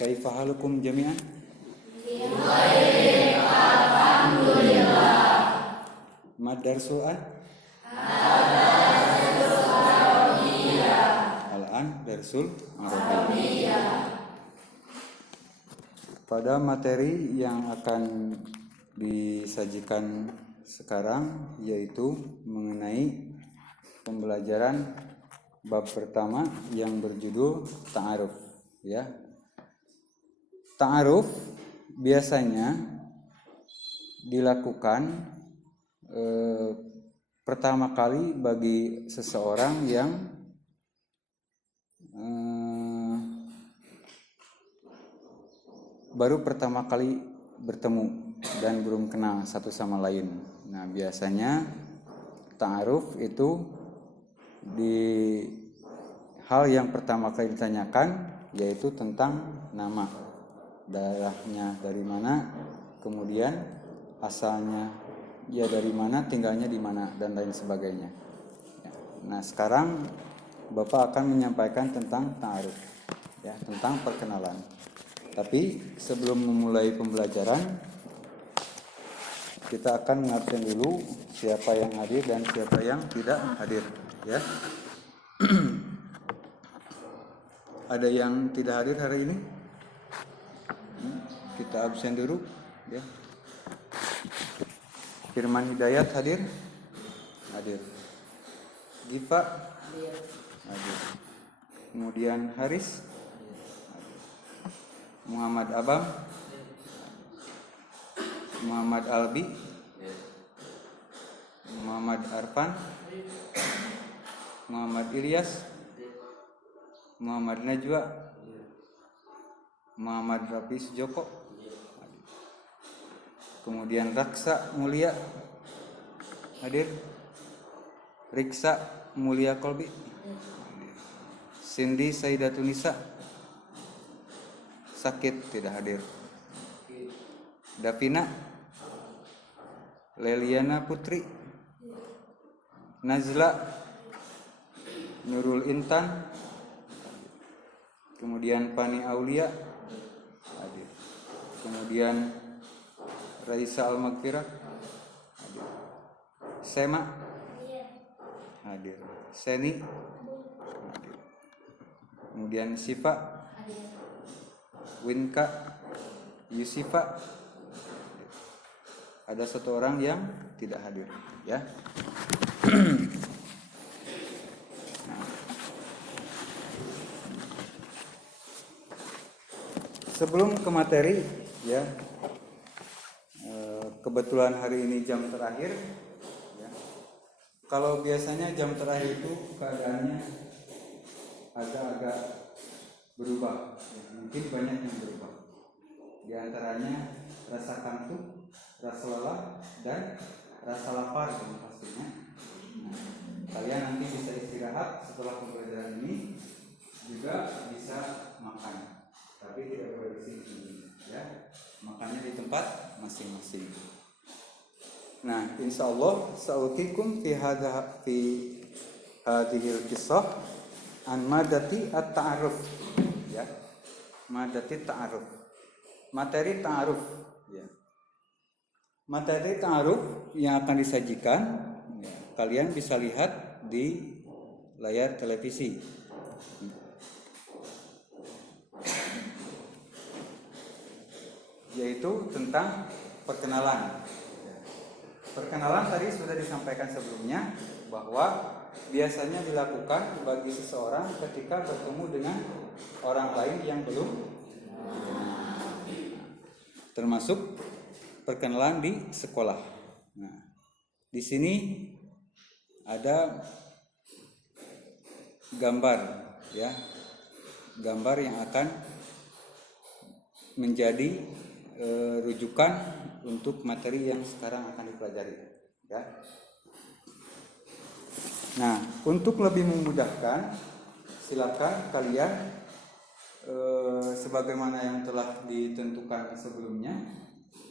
Kaifa halukum jami'an? Mad darsul an? Al-an darsul Arabiyah. Pada materi yang akan disajikan sekarang yaitu mengenai pembelajaran bab pertama yang berjudul ta'aruf, ya. Ta'aruf biasanya dilakukan pertama kali bagi seseorang yang baru pertama kali bertemu dan belum kenal satu sama lain. Nah, biasanya ta'aruf itu di hal yang pertama kali ditanyakan yaitu tentang nama, daerahnya dari mana, kemudian asalnya ya dari mana, tinggalnya di mana, dan lain sebagainya. Nah, sekarang Bapak akan menyampaikan tentang ta'aruf, ya, tentang perkenalan. Tapi sebelum memulai pembelajaran, kita akan mengabsen dulu siapa yang hadir dan siapa yang tidak hadir, ya. Ada yang tidak hadir hari ini? Kita absen dulu, ya. Firman Hidayat hadir? Hadir. Giva? Hadir. Kemudian Haris? Muhammad Abam? Muhammad Albi? Muhammad Arfan? Muhammad Ilyas? Muhammad Najwa? Muhammad Rafi Sujoko? Kemudian Raksa Mulia hadir? Riksa Mulia Kolbi? Cindy Saidatunisa? Sakit tidak hadir. Davina? Leliana Putri? Nazla? Nurul Intan? Kemudian Pani Aulia hadir. Kemudian Raisa Al-Maghfirah hadir. Sema hadir. Seni hadir. Kemudian Sifa, Winka, Yusifa. Ada satu orang yang tidak hadir, ya. Sebelum ke materi, ya, kebetulan hari ini jam terakhir, ya. Kalau biasanya jam terakhir itu keadaannya agak-agak berubah, ya. Mungkin banyak yang berubah. Di antaranya rasa kantuk, rasa lelah, dan rasa lapar, pastinya. Nah, kalian nanti bisa istirahat setelah pembelajaran ini, juga bisa makan. Tapi tidak boleh di sini, ya. Makannya di tempat masing-masing. Nah, insya Allah sa'utikum fi hadhil kisah an madati at-ta'aruf, ya. Madati ta'aruf. Materi ta'aruf, ya. Materi ta'aruf yang akan disajikan, ya, kalian bisa lihat di layar televisi. Yaitu tentang perkenalan. Perkenalan tadi sudah disampaikan sebelumnya bahwa biasanya dilakukan bagi seseorang ketika bertemu dengan orang lain yang belum dikenal. Termasuk perkenalan di sekolah. Nah, di sini ada gambar, ya, gambar yang akan menjadi rujukan untuk materi yang sekarang akan dipelajari, ya. Nah, untuk lebih memudahkan, silakan kalian sebagaimana yang telah ditentukan sebelumnya,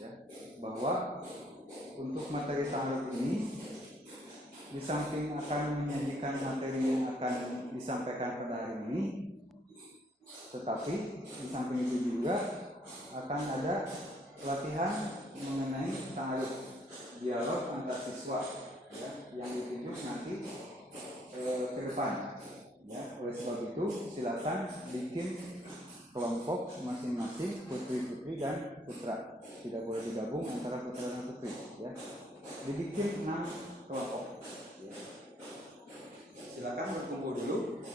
ya, bahwa untuk materi ta'aruf ini di samping akan menyajikan materi yang akan disampaikan pada hari ini, Tetapi di samping itu juga akan ada latihan mengenai ta'aruf, dialog antar siswa ya, yang ditunjuk nanti ke depan ya. Oleh sebab itu silakan bikin kelompok masing-masing, putri-putri dan putra, tidak boleh digabung antara putra dan putri ya. Dibikin 6 kelompok ya. Silakan berkumpul dulu.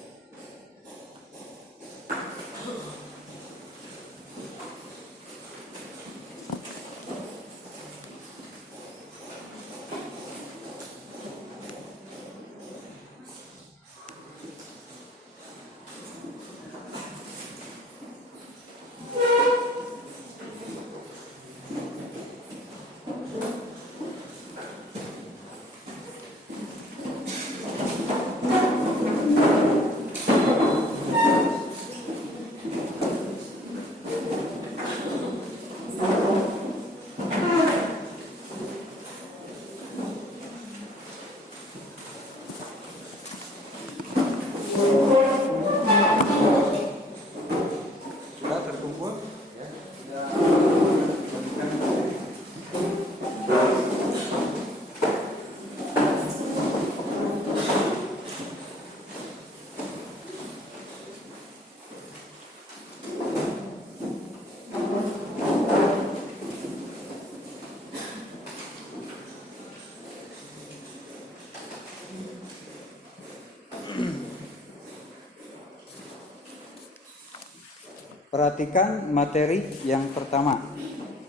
Perhatikan materi yang pertama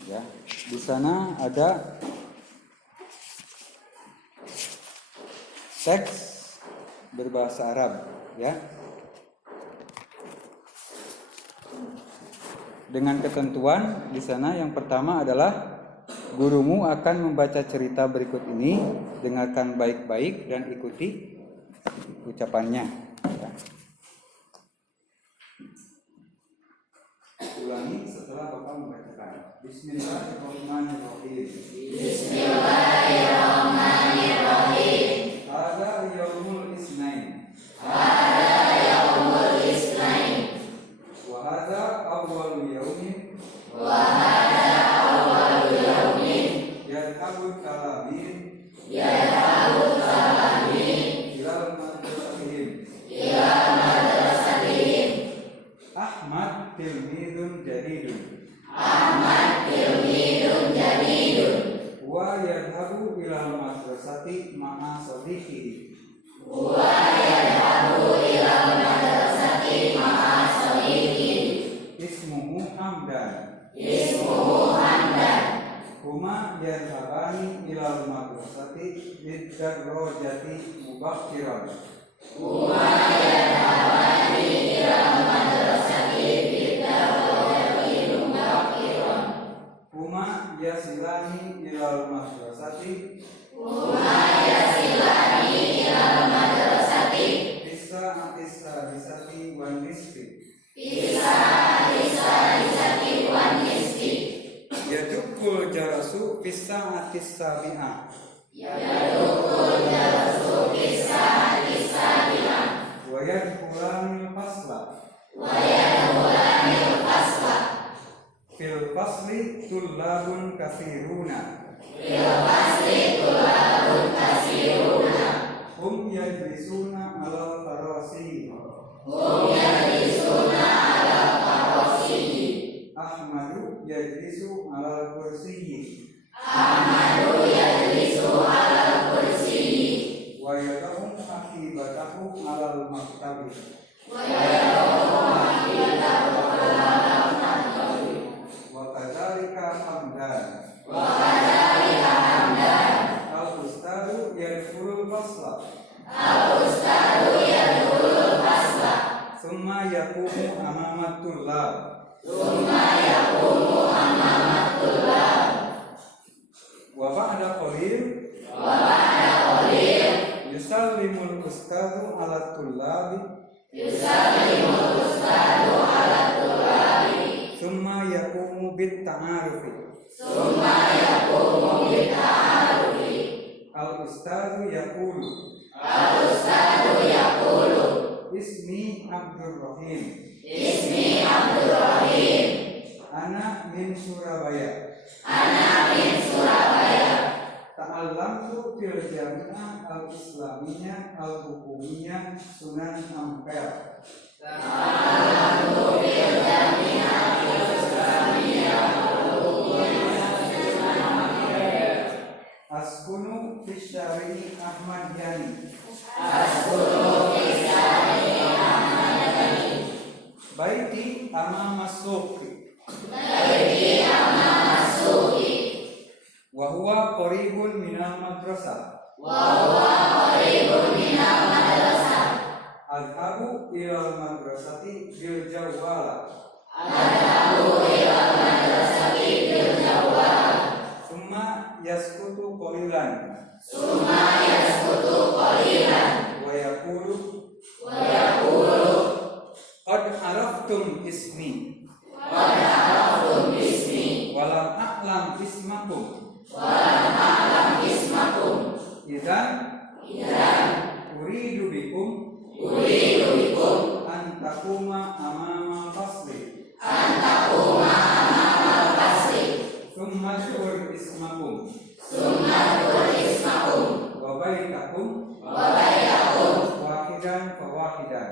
ya. Di sana ada teks berbahasa Arab ya. Dengan ketentuan di sana yang pertama adalah gurumu akan membaca cerita berikut ini, dengarkan baik-baik dan ikuti ucapannya ya. Ulangi setelah Bapak membacakan. Bismillahirrahmanirrahim. Bismillahirrahmanirrahim. Hadza yaumul isnain. Hadza yaumul isnain. Wa hadza awwalul yaumin. Wa hadza awwalul yaumin. Yarkabul kalabin. Yarkabul kalabin. Ilal madrasatihim. Ilal madrasatihim. Ahmad tilmidun jadidun. Ahmad tilmidun jadidun. Wa yadhabu ilal madrasati ma'a sadiqihi. Wa yadhabu ilal madrasati ma'a sadiqihi. Ismuhu Hamdan. Ismuhu Hamdan. Huma yadhabani ilal madrasati bidarrojati mubakkiran. Huma yadhabani ilal madrasati bidarrojati mubakkiran. Huma yasilani ilal madrasati. Huma yasilani ilal madrasati. Bisa'ati wan nisfi. Bisa'ati wan nisfi. Yadukul jarasu bisa'ati sabi'ah. Yadukul jarasu bisa'ati sabi'ah. Wa yadkulanil fasla. Wa yadkulanil fasla. Fil fasli tullabun katsiruna. Fil fasli tullabun katsiruna. Hum yajlisuna 'alal farasi. Hum yajlisuna 'alal farasi. Ahmadu yajlisu 'alal kursiyyi. Ahmadu yajlisu 'alal kursiyyi. Wa yad'u akibatahu 'alal maktabi. Wa yad'u akibatahu 'alal maktabi. Wa kadzalika Hamdan. Wa kadzalika Hamdan. Al-ustadu yadkhulul fasla. Al-ustadu yadkhulul fasla. Summa yaqumu amamat tullab. Summa yaqumu amamat tullab. Wa ba'da qalil. Wa ba'da qalil. Yusallimul ustadu 'ala tullabi. Yusallimul ustadu 'ala tullabi. Summa yaqumu bit ta'arufi. Summa yaqumu bit ta'arufi. Al-ustadu yaqulu. Al-ustadu yaqulu. Ismi Abdurrahim. Ana min Surabaya. Ta'allamtu fil jami'ah al-islamiyah al-hukumiyah Sunan Ampel. Askunu fi syari'i Ahmad Yani. Baiti amama suqi. Wa huwa qaribun minal madrasah. Adhabu ilal madrasati bil jawwala. Summa yaskutu qalilan. Wa yaqulu qad araftum ismi. Walam a'lam ismakum. Idzan uridu bikum an takuma amama fasli. Summa dzkur ismakum. Wa bainakum wahidan fa wahidan.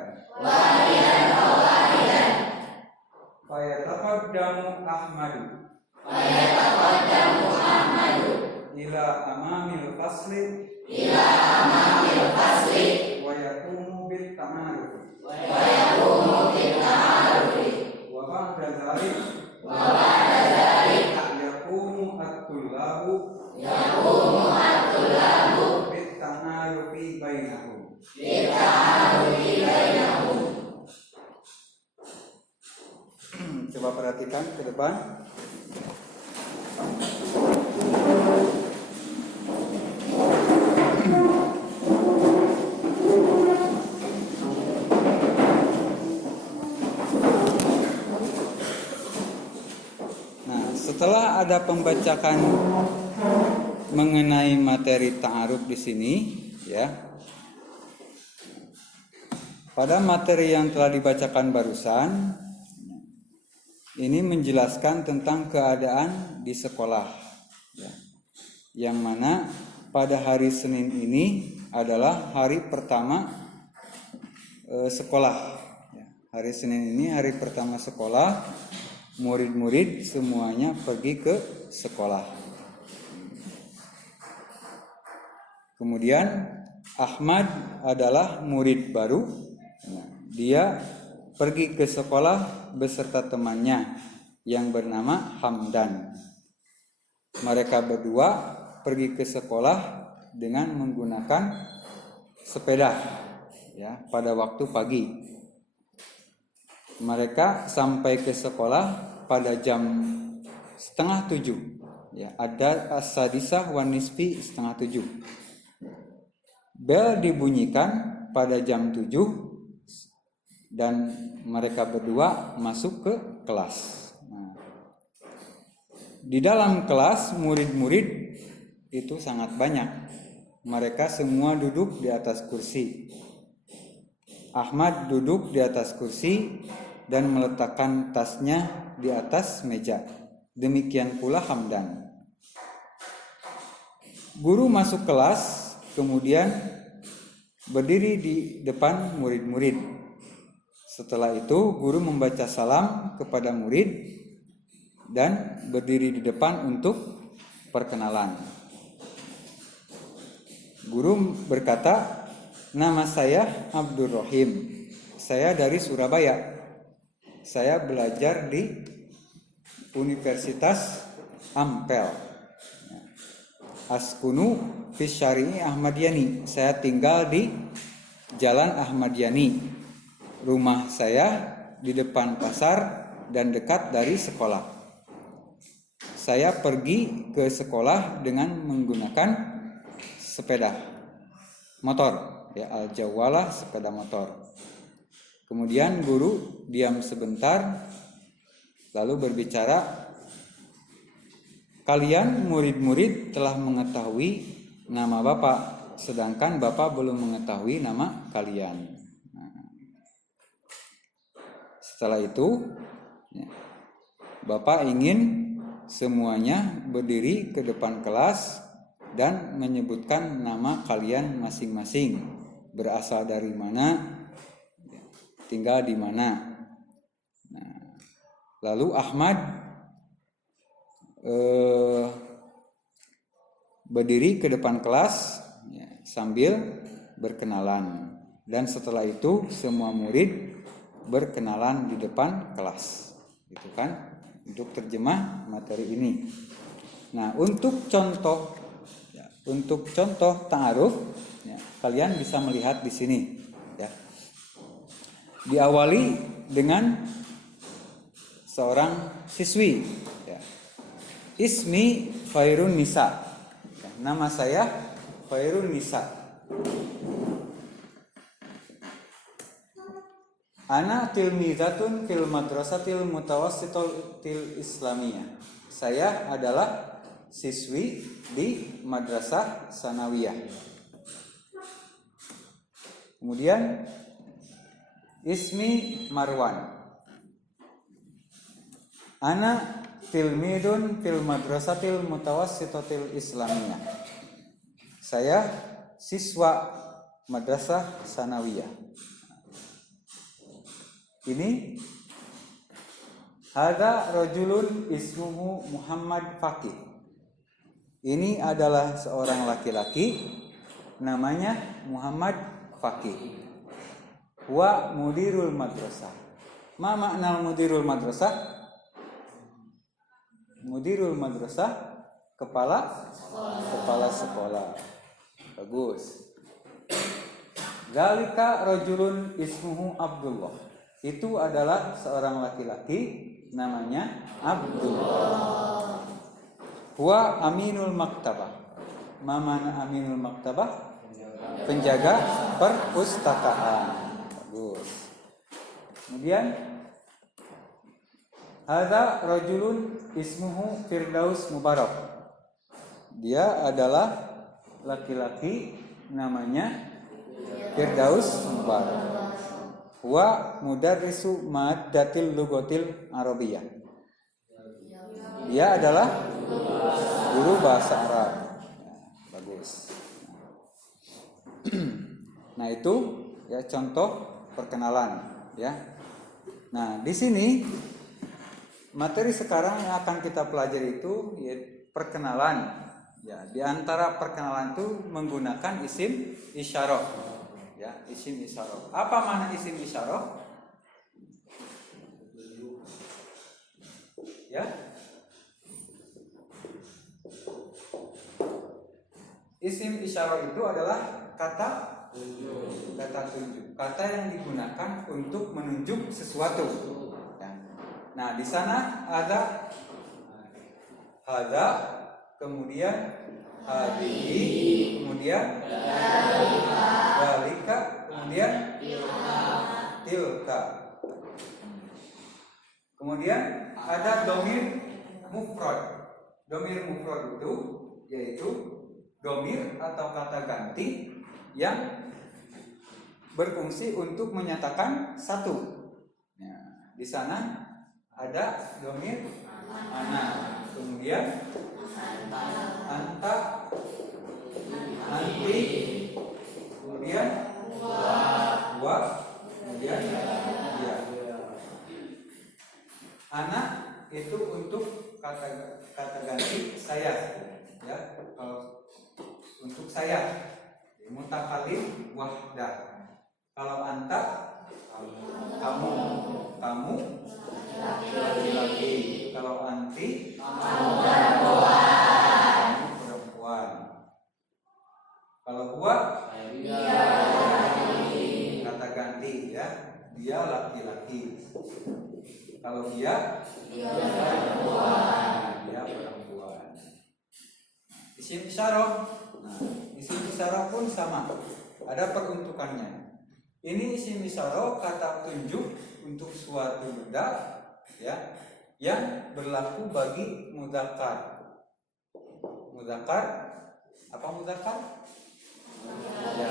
Fayataqaddamu Ahmadu ila amamil fasli wa yaqumu bil tamaruf wa ba'da dzalik yaqumu at-tullabu bit tamarufi bainahum. Coba perhatikan ke depan. Nah, setelah ada pembacakan mengenai materi ta'aruf di sini, ya. Pada materi yang telah dibacakan barusan, ini menjelaskan tentang keadaan di sekolah, ya. Yang mana pada hari Senin ini adalah hari pertama sekolah, ya. Hari Senin ini hari pertama sekolah, murid-murid semuanya pergi ke sekolah. Kemudian Ahmad adalah murid baru, dia pergi ke sekolah beserta temannya yang bernama Hamdan. Mereka berdua pergi ke sekolah dengan menggunakan sepeda, ya, pada waktu pagi. Mereka sampai ke sekolah pada jam 6:30, ya, ada as-sadisah wan nisfi 6:30. Bel dibunyikan pada jam 7 dan mereka berdua masuk ke kelas. Nah, di dalam kelas murid-murid itu sangat banyak. Mereka semua duduk di atas kursi. Ahmad duduk di atas kursi dan meletakkan tasnya di atas meja. Demikian pula Hamdan. Guru masuk kelas, kemudian berdiri di depan murid-murid. Setelah itu guru membaca salam kepada murid dan berdiri di depan untuk perkenalan. Guru berkata, "Nama saya Abdul Rohim. Saya dari Surabaya. Saya belajar di Universitas Ampel. Askunu fi syari'i Ahmad Yani. Saya tinggal di Jalan Ahmad Yani. Rumah saya di depan pasar dan dekat dari sekolah. Saya pergi ke sekolah dengan menggunakan sepeda motor, ya, al-jawwalah, sepeda motor." Kemudian guru diam sebentar lalu berbicara, "Kalian murid-murid telah mengetahui nama Bapak, sedangkan Bapak belum mengetahui nama kalian." Setelah itu ya, Bapak ingin semuanya berdiri ke depan kelas dan menyebutkan nama kalian masing-masing, berasal dari mana, tinggal di mana. Nah, lalu Ahmad berdiri ke depan kelas ya, sambil berkenalan, dan setelah itu semua murid berkenalan di depan kelas, gitu kan, untuk terjemah materi ini. Nah, untuk contoh ta'aruf ya, kalian bisa melihat di sini ya. Diawali dengan seorang siswi ya. Ismi Khairun Nisa ya, nama saya Khairun Nisa. Ana tilmizatun fil madrasatil mutawassitatil islamiyah. Saya adalah siswi di madrasah sanawiyah. Kemudian ismi Marwan. Ana tilmidun fil madrasatil mutawassitatil islamiyah. Saya siswa madrasah sanawiyah. Ini hadza rajulun ismuhu Muhammad Faqih. Ini adalah seorang laki-laki namanya Muhammad Faqih. Wa mudirul madrasah. Ma makna mudirul madrasah? Mudirul madrasah kepala sekolah. Bagus. Zalika rajulun ismuhu Abdullah. Itu adalah seorang laki-laki namanya Abdullah. Huwa aminul maktabah. Ma mana aminul maktabah? Penjaga perpustakaan. Bagus. Kemudian hadza rajulun ismuhu Firdaus Mubarak. Dia adalah laki-laki namanya Firdaus Mubarak. Wa mudarrisu maddatil lugatil arabiyah. Dia adalah guru bahasa Arab. Ya, bagus. Nah, itu ya contoh perkenalan ya. Nah, di sini materi sekarang yang akan kita pelajari itu ya, perkenalan. Ya, di antara perkenalan itu menggunakan isim isyarah. Ya, isim isyarah. Apa makna isim isyarah? Ya. Isim isyarah itu adalah kata tunjuk. Kata yang digunakan untuk menunjuk sesuatu. Ya. Nah, di sana ada hadza, kemudian hadihi, kemudian dalika, kemudian tilka. Kemudian ada domir mufrad. Domir mufrad itu yaitu domir atau kata ganti yang berfungsi untuk menyatakan satu. Ya, di sana ada domir ana, kemudian anta, anti, kemudian wa, kemudian dia. Anak itu untuk kata ganti saya, ya. Kalau untuk saya mutakallim wahdah. Kalau anta kamu laki-laki. Kalau anti kamu perempuan. Kalau huwa kata ganti ya, dia laki-laki. Kalau dia perempuan. Isim isyarah. Nah, isim isyarah pun sama, ada peruntukannya. Ini isim isyarah kata tunjuk untuk suatu benda ya, yang berlaku bagi mudzakkar. Mudzakkar apa mudzakkar? Ya,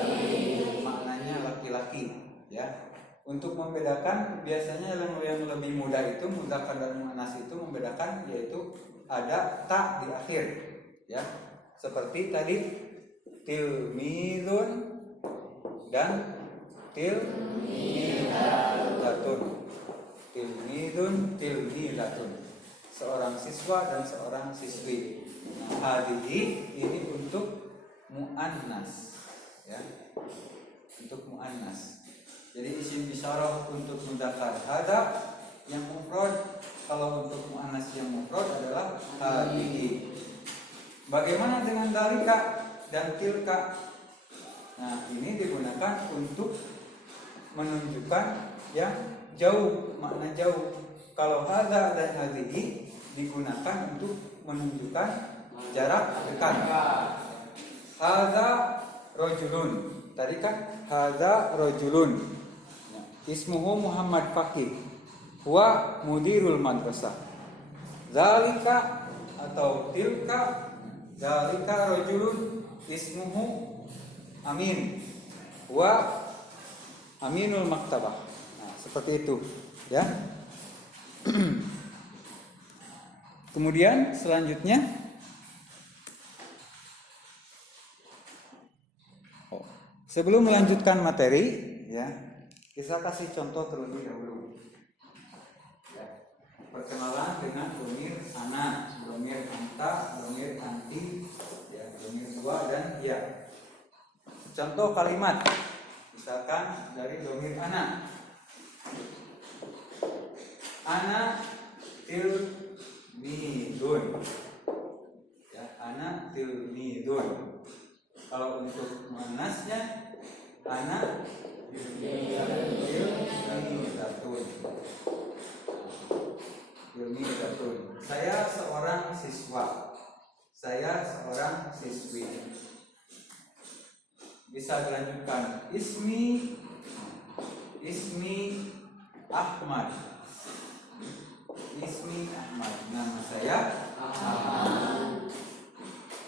maknanya laki-laki ya. Untuk membedakan biasanya yang lebih mudah itu mudzakkar dan muannas itu membedakan yaitu ada ta di akhir ya. Seperti tadi tilmizun dan tilmidatun. Tilmizun, tilmidatun. Seorang siswa dan seorang siswi. Nah, hadihi ini untuk muannas ya. Untuk muannas. Jadi isim isyarah untuk mudzakkar hada yang mufrad, kalau untuk muannas yang mufrad adalah hadihi. Bagaimana dengan dalika dan tilka? Nah, ini digunakan untuk menunjukkan yang jauh, makna jauh. Kalau hada dan hadihi digunakan untuk menunjukkan jarak dekat. Hada rojulun. Tadi kan hada rojulun. Ismuhu Muhammad Fakih. Huwa mudirul madrasah. Zalika atau tilka, zalika rojulun ismuhu Amin. Huwa aminul maktabah. Nah, seperti itu, ya. Kemudian selanjutnya sebelum melanjutkan materi, ya, kita kasih contoh terlebih dahulu. Ya. Perkenalan dengan domir ana, domir anta, domir anti, ya, domir dua dan ya. Contoh kalimat, misalkan dari domir ana. Ana tilmidun. Ya, ana tilmidun. Kalau untuk muannasnya ana tilmidatun. Saya seorang siswa. Saya seorang siswi. Bisa dilanjutkan ismi Ahmad. Ismi Ahmad. Nama saya Ahmad.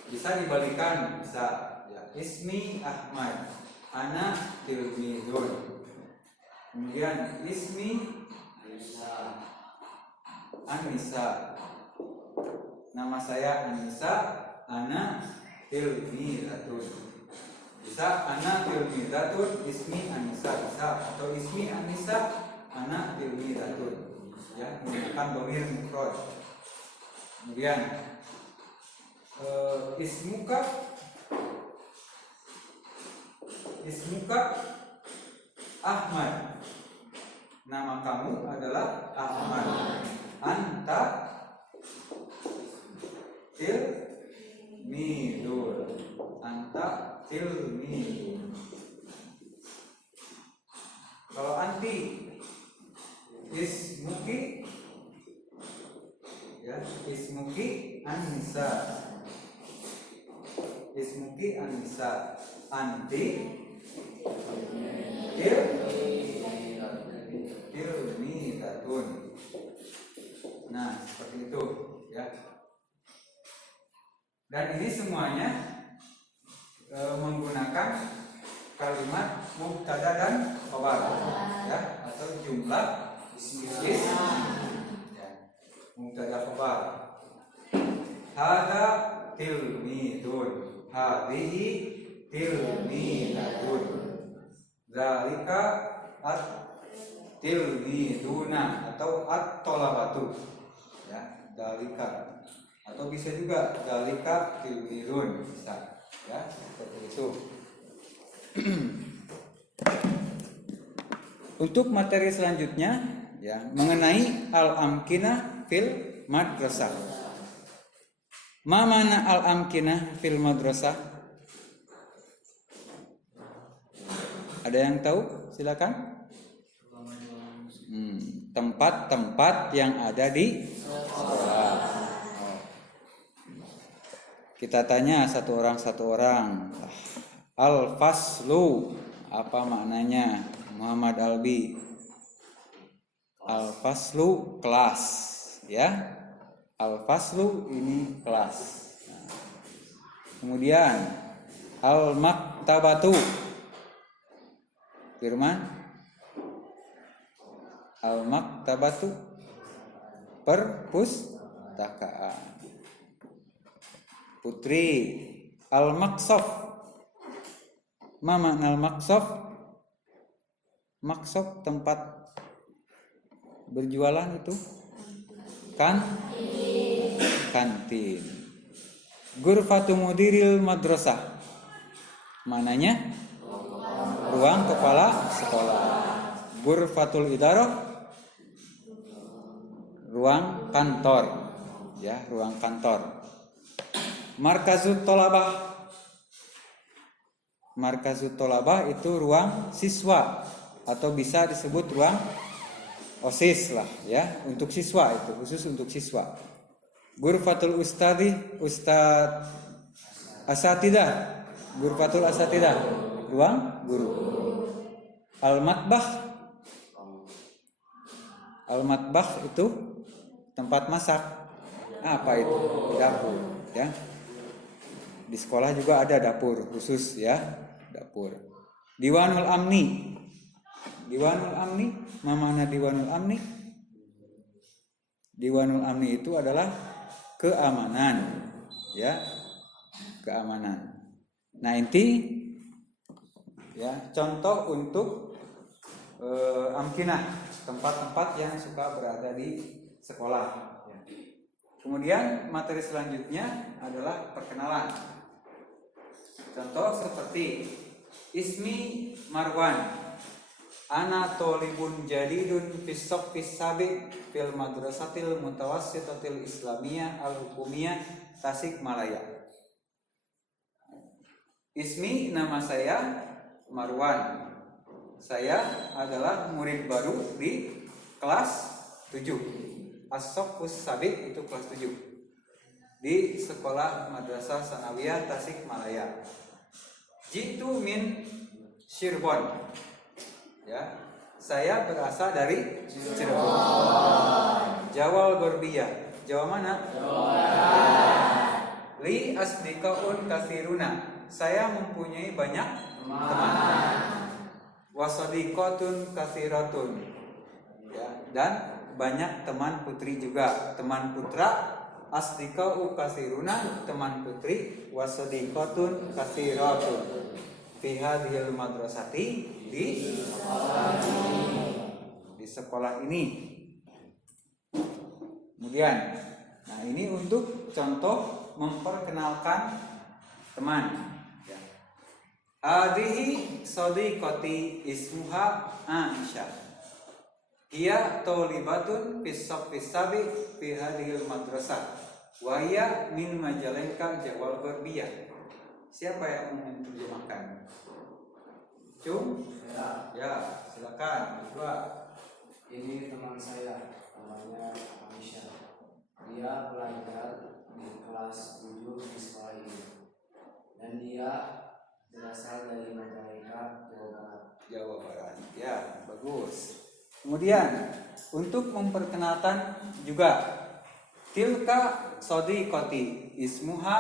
Bisa dibalikan, bisa ya. Ismi Ahmad. Ana tilmidun. Kemudian ismi Anissa. Nama saya Anissa. Ana tilmidatun. Bisa ana tilmidatun ismi Anissa, bisa, atau ismi Anissa ana tilmidatun. Ya, menggunakan dhamir mufrad. Kemudian ismuka Ahmad. Nama kamu adalah Ahmad. Anta tilmidun. Anta tilmidun. Kalau anti, ismuki, ya, ismuki Anissa. Ismuki Anissa. Anti tilmidatun. Nah, seperti itu, ya. Dan ini semuanya menggunakan kalimat mubtada dan khabar, ya, atau jumlah isim, ya, mubtada khabar. Hada tilmidun, hadhihi tilmidatun, zalika at tilmiduna atau at-tolabatu, ya, zalika, atau bisa juga zalika tilmidun, bisa, ya, seperti itu. Untuk materi selanjutnya, ya, mengenai al-amkinah fil madrasah. Ma mana al-amkinah fil madrasah? Ada yang tahu? Silakan. Tempat-tempat yang ada di sekolah. Kita tanya satu orang. Al-faslu, apa maknanya? Muhammad Albi. Al-faslu kelas, ya. Al-faslu ini kelas. Nah. Kemudian al-maktabatu. Firman. Al-maktabatu perpustakaan. Putri. Al-maqsaf. Ma makna al-maqsaf? Maqsaf tempat berjualan itu kan kantin. Ghurfatu mudiril madrasah. Mananya? Ruang kepala sekolah. Ghurfatul idarah, ruang kantor. Ya, ruang kantor. Markazut tolabah. Markazut tolabah itu ruang siswa atau bisa disebut ruang OSIS lah ya, untuk siswa, itu khusus untuk siswa. Ghurfatul ustadhi, ustad asatidah. Ghurfatul asatidah, ruang guru. Al-matbah. Al-matbah itu tempat masak. Apa itu? Dapur ya. Di sekolah juga ada dapur khusus ya, dapur. Diwanul amni. Diwanul amni, mana diwanul amni? Diwanul amni itu adalah keamanan ya, keamanan. Nah, inti ya, contoh untuk amkinah, tempat-tempat yang suka berada di sekolah ya. Kemudian materi selanjutnya adalah perkenalan. Contoh seperti ismi Marwan, ana tolibun jadidun fis sabi fil madrasatil mutawassitatil islamiyah al-hukumiyah Tasikmalaya. Ismi, nama saya Marwan. Saya adalah murid baru di kelas 7. As-Sofus Sabi itu kelas 7 di sekolah Madrasah Sanawiyah Tasikmalaya. Jitu min Cirebon. Ya, saya berasal dari Cirebon. Jawal Gorbiyah. Jawa mana? Jawa. Li asdikaun kathiruna. Saya mempunyai banyak teman. Wasadiqatun kathiratun. Ya, dan banyak teman putri juga. Teman putra asdikau kathiruna, teman putri. Wasadiqatun kathiratun. Fi hadhil madrasati, di sekolah ini. Kemudian, nah ini untuk contoh memperkenalkan teman. Hadhihi sadiqati ismuha Aisyah. Hiya talibatun fis sabi fi hadhil madrasah. Wa hiya min Majalengka Jawal Gorbiyah. Siapa yang menerjemahkan? Cum? Ya, silakan. Dua. Ini teman saya, namanya Aisyah. Dia belajar di kelas 7 di sekolah ini. Dan dia berasal dari Majalengka, Jawa Barat. Jawa Barat. Ya, bagus. Kemudian untuk memperkenalkan juga, tilka sadiqati ismuha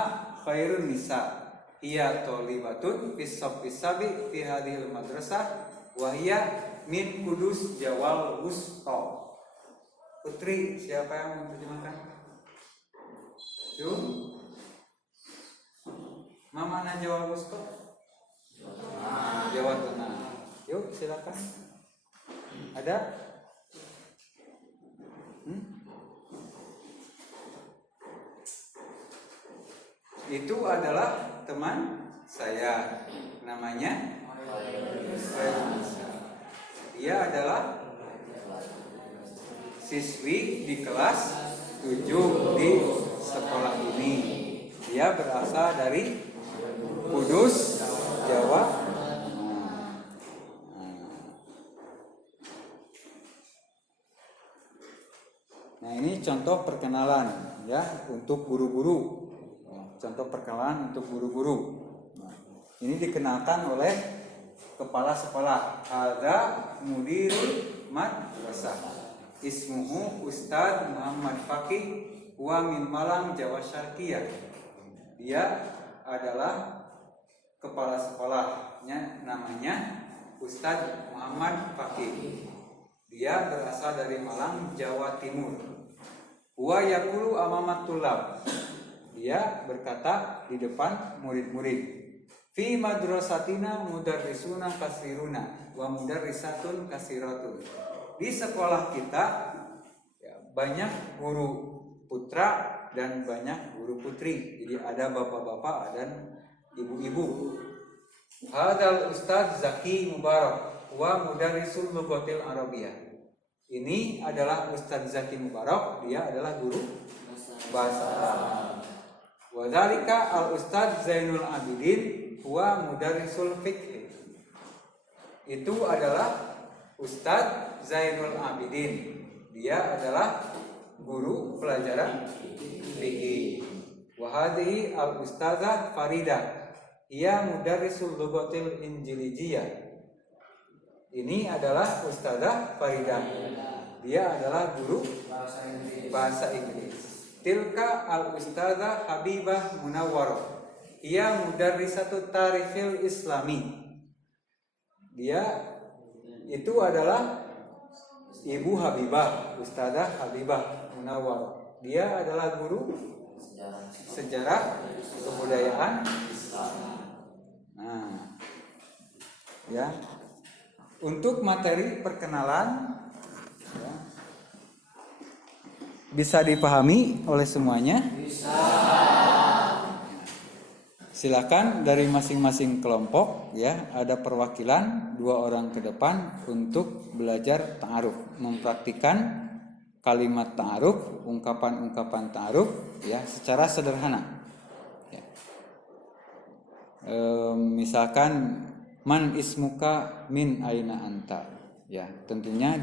khairun nisa. Hiya thalibatun fis sabi fi hadhil madrasah wa hiya min Kudus Jawal Wusta. Putri, siapa yang menerjemahkan? Yuk. Mama na Jawal Wusta? Jawa Tengah. Yuk, silakan. Ada? Itu adalah teman saya, namanya dia adalah siswi di kelas 7 di sekolah ini. Dia berasal dari Kudus, Jawa. Nah, ini contoh perkenalan ya untuk guru-guru. Contoh perkenalan untuk guru-guru. Nah, ini dikenalkan oleh kepala sekolah. Ada mudir madrasah. Ismuhu Ustadz Muhammad Fakih wa min Malang Jawa Syarqiyah. Dia adalah kepala sekolahnya, namanya Ustadz Muhammad Fakih. Dia berasal dari Malang, Jawa Timur. Huwa yaqulu amamat tulab. Dia berkata di depan murid-murid. Fi madrasatina mudarrisuna kasiruna wa mudarrisatun kasiratun. Di sekolah kita ya, banyak guru putra dan banyak guru putri. Jadi ada bapak-bapak dan ibu-ibu. Hadal Ustadz Zaki Mubarak wa mudarrisul lughatil arabiyyah. Ini adalah Ustadz Zaki Mubarak, dia adalah guru bahasa Arab. Wa dzalika al Ustadz Zainul Abidin huwa mudarrisul fiqh. Itu adalah Ustadz Zainul Abidin. Dia adalah guru pelajaran fikih. Wa hadhihi al Ustadzah Farida. Ia mudarrisul lughatil injilijiyah. Ini adalah Ustadzah Farida. Dia adalah guru bahasa Inggris. Tilka al Ustadzah Habibah Munawwarah. Ia mudarrisatu tarikhil Islami. Dia itu adalah Ibu Habibah, Ustadzah Habibah Munawwarah. Dia adalah guru sejarah kebudayaan Islam. Nah, ya. Untuk materi perkenalan ya, bisa dipahami oleh semuanya? Bisa. Silakan dari masing-masing kelompok ya, ada perwakilan 2 orang ke depan untuk belajar ta'aruf, mempraktikkan kalimat ta'aruf, ungkapan-ungkapan ta'aruf ya secara sederhana. Ya. Misalkan man ismuka min aina anta. Ya, tentunya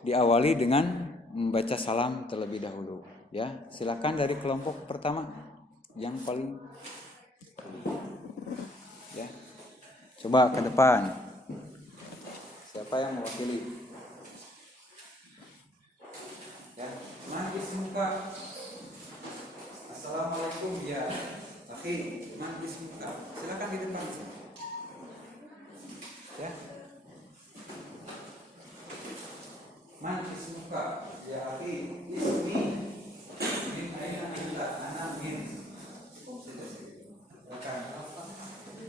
diawali dengan membaca salam terlebih dahulu. Ya, silakan dari kelompok pertama yang paling ya. Coba ke depan. Siapa yang mewakili? Ya, man ismuka. Assalamualaikum ya. Akhi, man ismuka. Silakan di depan. Ya. Man ismuka ya akhi, ismi min aina anta, ana min. Silakan.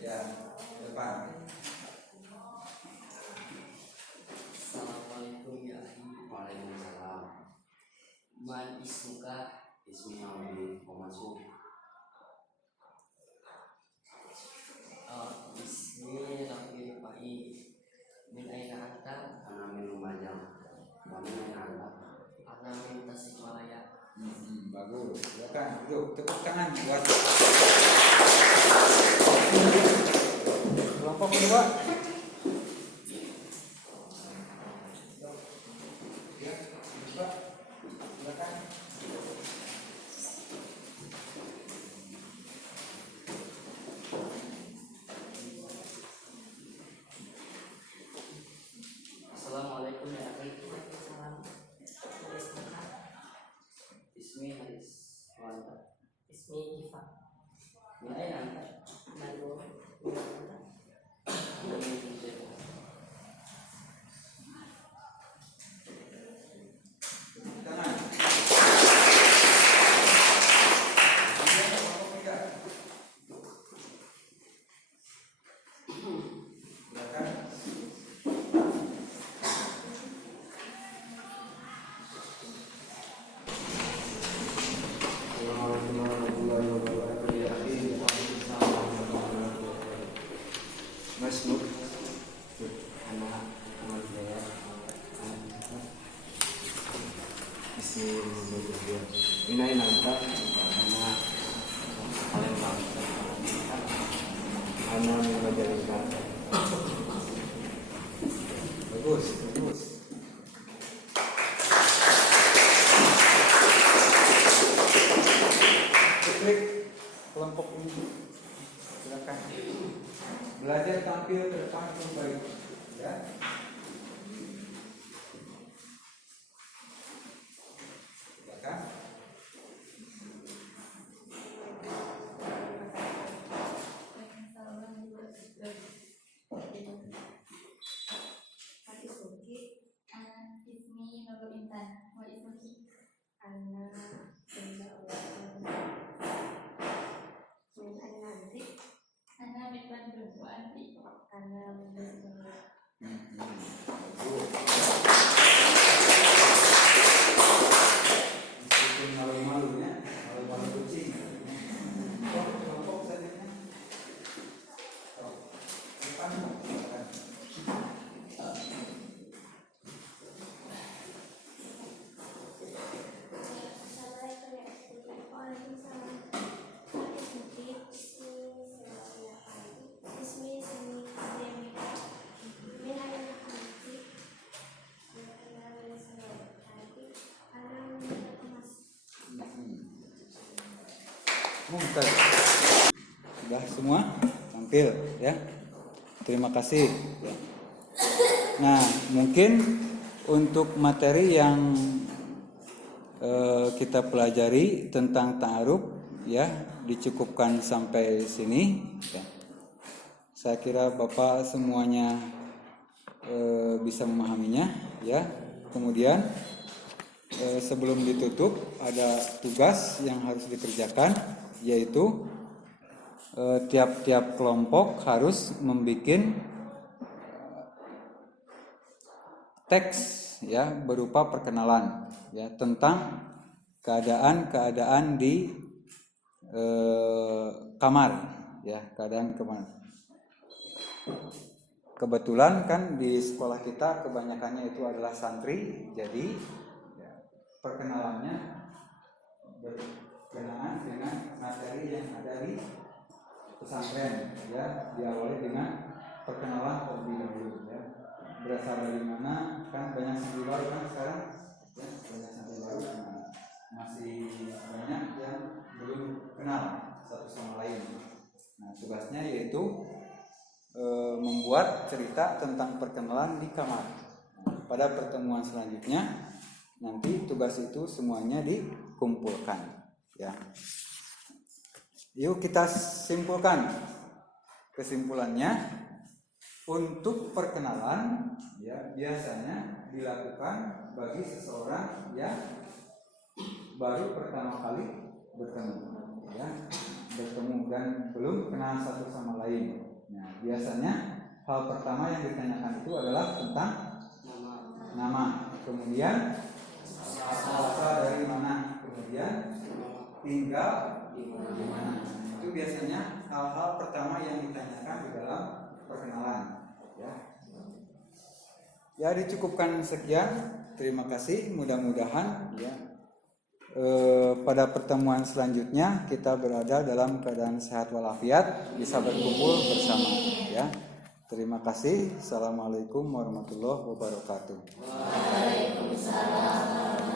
Ya, depan. Assalamualaikum ya akhi. Waalaikumsalam. Man ismuka? Ismi Maulid Muhammad. Ismi Rafi Rufai. Min aina anta? Ana min Lumajang. Wa min aina anta? Ana min Tasikmalaya. Bagus. Silakan duduk. Tepuk tangan buat kelompok kedua. Ya, coba. Silakan. Assalamualaikum ya akhi. Ismi Haris. Wa anta? Ismi Ifa. Min aina anta? Bandung. Ana min Jawa. Tangan. Silakan. Assalamualaikum warahmatullahi wabarakatuh ya akhi. Masmur. Anak Jaya. Bismillahirrahmanirrahim. Minai nanta anak Palembang. Anak Majalengka. Bagus, bagus. Klik kelompok ini. Silakan. Belajar tampil ke depan yang baik. Ya. Silakan. Mumtaz. Sudah semua tampil ya. Terima kasih ya. Nah, mungkin untuk materi yang kita pelajari tentang ta'aruf ya dicukupkan sampai sini ya. Saya kira Bapak semuanya bisa memahaminya ya. Kemudian sebelum ditutup ada tugas yang harus dikerjakan, yaitu tiap-tiap kelompok harus membuat teks ya berupa perkenalan ya tentang keadaan di kamar ya, keadaan kamar. Kebetulan kan di sekolah kita kebanyakannya itu adalah santri, jadi ya, perkenalannya berkenaan dengan materi yang ada di pesantren ya, diawali dengan perkenalan terlebih dahulu ya. Berasal dari mana, kan banyak santri baru kan sekarang ya, banyak santri baru, masih banyak yang belum kenal satu sama lain. Nah, tugasnya yaitu membuat cerita tentang perkenalan di kamar. Nah, pada pertemuan selanjutnya nanti tugas itu semuanya dikumpulkan ya. Yuk kita simpulkan. Kesimpulannya, untuk perkenalan ya biasanya dilakukan bagi seseorang yang baru pertama kali bertemu ya, dan belum kenal satu sama lain. Nah, biasanya hal pertama yang ditanyakan itu adalah tentang nama, kemudian asal dari mana, kemudian tinggal di mana. Itu biasanya hal-hal pertama yang ditanyakan di dalam perkenalan ya. Ya, dicukupkan sekian. Terima kasih. Mudah-mudahan ya pada pertemuan selanjutnya kita berada dalam keadaan sehat walafiat, bisa berkumpul bersama ya. Terima kasih. Assalamualaikum warahmatullahi wabarakatuh. Waalaikumsalam.